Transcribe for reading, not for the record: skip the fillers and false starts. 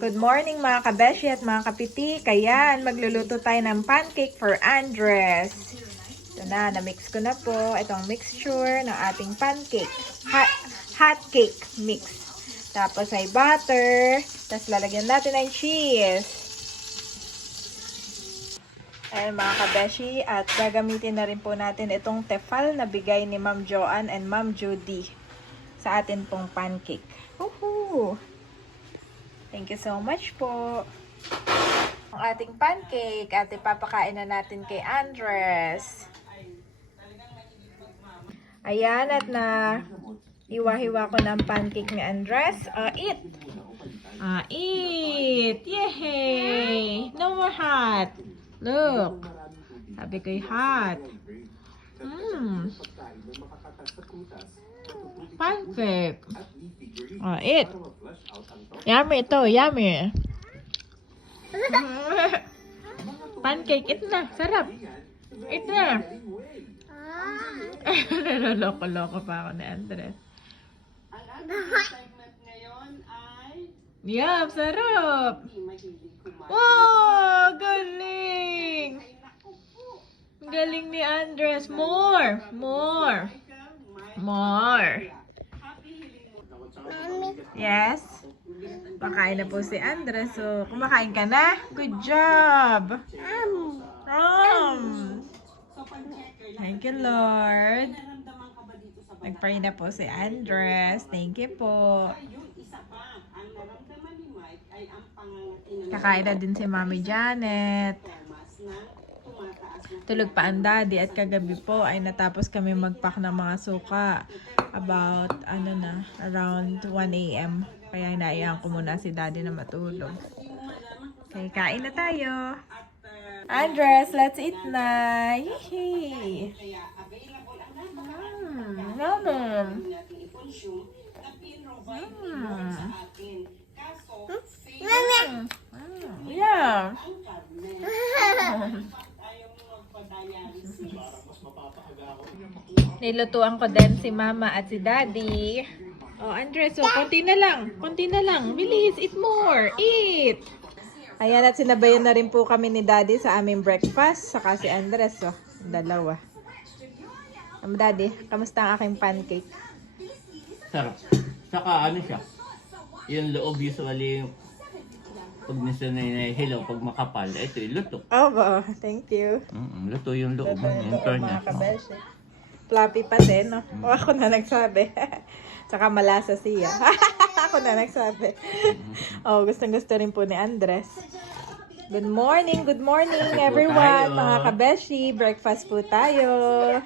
Good morning mga kabeshi at mga kapiti. Kayan, magluluto tayo ng pancake for Andres. Ito na, na-mix ko na po itong mixture ng ating pancake. Hot cake mix. Tapos ay butter. Tapos lalagyan natin ng cheese. Ayan mga kabeshi. At gagamitin na rin po natin itong tefal na bigay ni Ma'am Joanne and Ma'am Judy sa atin pong pancake. Woohoo! Thank you so much po. Ang ating pancake at ipapakain na natin kay Andres. Ayan, at na hiwa-hiwa ko ng pancake ni Andres. Eat! Eat! Yay! No more hot! Look! Sabi ko'y hot. Pancake! Eat! Yummy ito, yummy. Pancake, eat na. Sarap. Eat na. Naloloko-loko pa ako ni Andres. Yup, sarap. Wow, galing. Galing ni Andres. More. More. More. Yes. Pakain na po si Andres. So, kumakain ka na? Good job. Thank you, Lord. Nag-pray na po si Andres. Thank you po. Kakain na din si Mami Janet. Tulog pa ang daddy at kagabi po ay natapos kami mag-pack ng mga suka. About, around 1 a.m. Kaya inaiyan ko muna si daddy na matulog. Okay, kain na tayo. Andres, let's eat na. Yee! Yummy. Yeah. Nilutuan ko din si Mama at si Daddy. Oh, Andres, so konti na lang. Konti na lang. Bilis, eat more. Eat. Ayan, at sinabayan na rin po kami ni Daddy sa aming breakfast. Saka si Andres, oh. Dalawa. Daddy, kamusta ang aking pancake? Sarap. Saka siya. Yung loob usually pag nasanay na hilaw, pag makapal, ito yung luto. Oh, thank you. Luto yung loob. Yung fairness. Fluffy pa din, no? O, ako na nagsabi. Tsaka malasa siya. Ako na nagsabi. Oh, gustong-gusto rin po ni Andres. Good morning everyone, mga kabeshi. Breakfast po tayo.